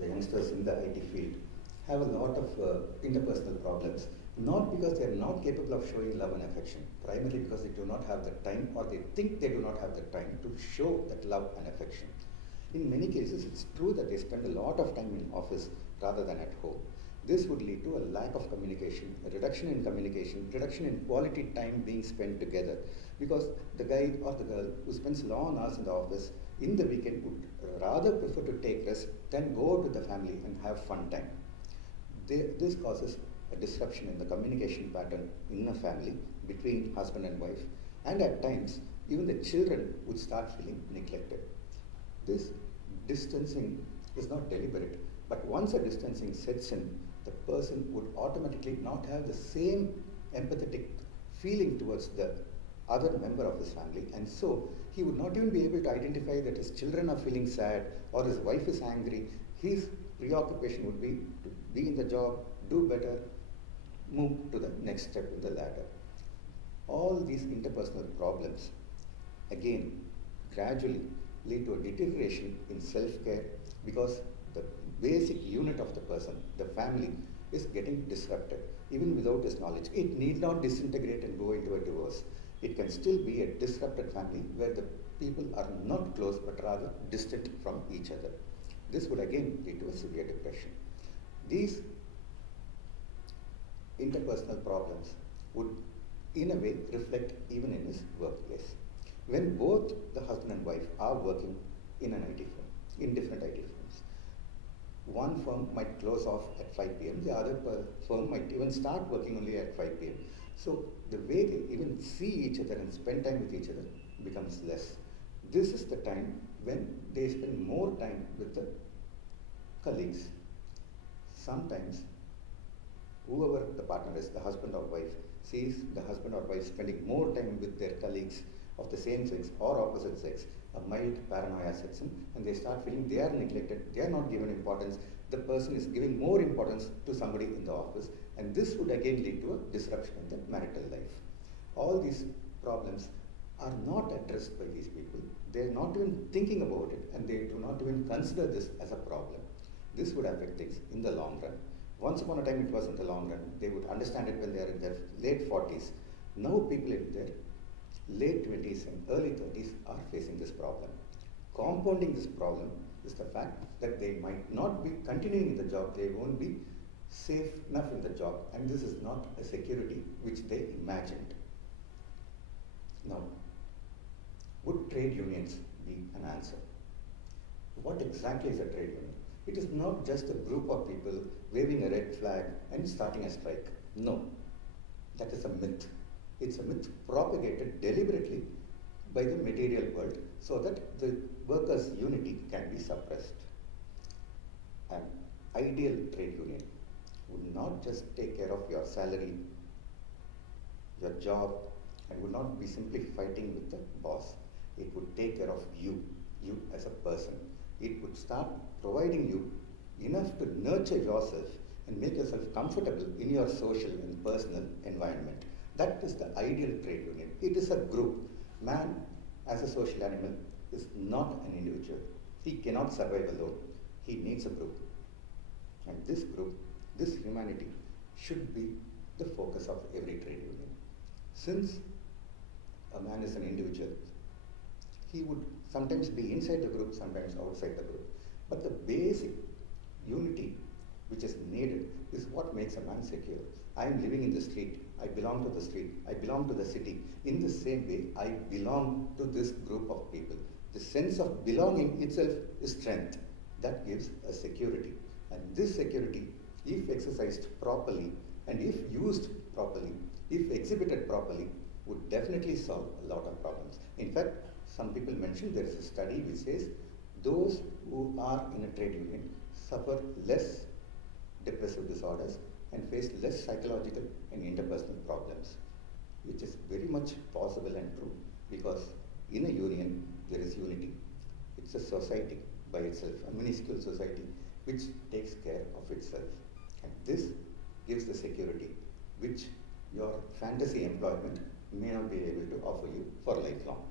the youngsters in the IT field have a lot of interpersonal problems, not because they are not capable of showing love and affection, primarily because they do not have the time, or they think they do not have the time to show that love and affection. In many cases, it's true that they spend a lot of time in office rather than at home. This would lead to a lack of communication, a reduction in communication, reduction in quality time being spent together, because the guy or the girl who spends long hours in the office in the weekend would rather prefer to take rest than go to the family and have fun time. This causes a disruption in the communication pattern in a family between husband and wife, and at times even the children would start feeling neglected. This distancing is not deliberate, but once a distancing sets in, the person would automatically not have the same empathetic feeling towards the other member of his family, and so he would not even be able to identify that his children are feeling sad or his wife is angry. His preoccupation would be to be in the job, do better, move to the next step in the ladder. All these interpersonal problems, again, gradually lead to a deterioration in self-care, because the basic unit of the person, the family, is getting disrupted, even without his knowledge. It need not disintegrate and go into a divorce. It can still be a disrupted family where the people are not close but rather distant from each other. This would again lead to a severe depression. These interpersonal problems would, in a way, reflect even in his workplace. When both the husband and wife are working in an IT firm, in different IT firms, one firm might close off at 5 p.m., the other firm might even start working only at 5 p.m. So the way they even see each other and spend time with each other becomes less. This is the time when they spend more time with the colleagues. Sometimes, whoever the partner is, the husband or wife, sees the husband or wife spending more time with their colleagues of the same sex or opposite sex, a mild paranoia sets in, and they start feeling they are neglected, they are not given importance, the person is giving more importance to somebody in the office, and this would again lead to a disruption in the marital life. All these problems are not addressed by these people. They are not even thinking about it, and they do not even consider this as a problem. This would affect things in the long run. Once upon a time it was in the long run. They would understand it when they are in their late 40s. Now people in their late 20s and early 30s are facing this problem. Compounding this problem is the fact that they might not be continuing in the job, they won't be safe enough in the job, and this is not a security which they imagined. Now, would trade unions be an answer? What exactly is a trade union? It is not just a group of people waving a red flag and starting a strike. No, that is a myth. It's a myth propagated deliberately by the material world so that the workers' unity can be suppressed. An ideal trade union would not just take care of your salary, your job, and would not be simply fighting with the boss. It would take care of you as a person. It would start providing you enough to nurture yourself and make yourself comfortable in your social and personal environment. That is the ideal trade union. It is a group. Man, as a social animal, is not an individual. He cannot survive alone. He needs a group. And this group, this humanity, should be the focus of every trade union. Since a man is an individual, he would sometimes be inside the group, sometimes outside the group. But the basic unity which is needed is what makes a man secure. I am living in the street. I belong to the street. I belong to the city. In the same way, I belong to this group of people. The sense of belonging itself is strength. That gives a security. And this security, if exercised properly and if used properly, if exhibited properly, would definitely solve a lot of problems. In fact, some people mention there is a study which says those who are in a trade union suffer less depressive disorders and face less psychological and interpersonal problems, which is very much possible and true, because in a union there is unity. It's a society by itself, a minuscule society which takes care of itself. And this gives the security which your fantasy employment may not be able to offer you for lifelong.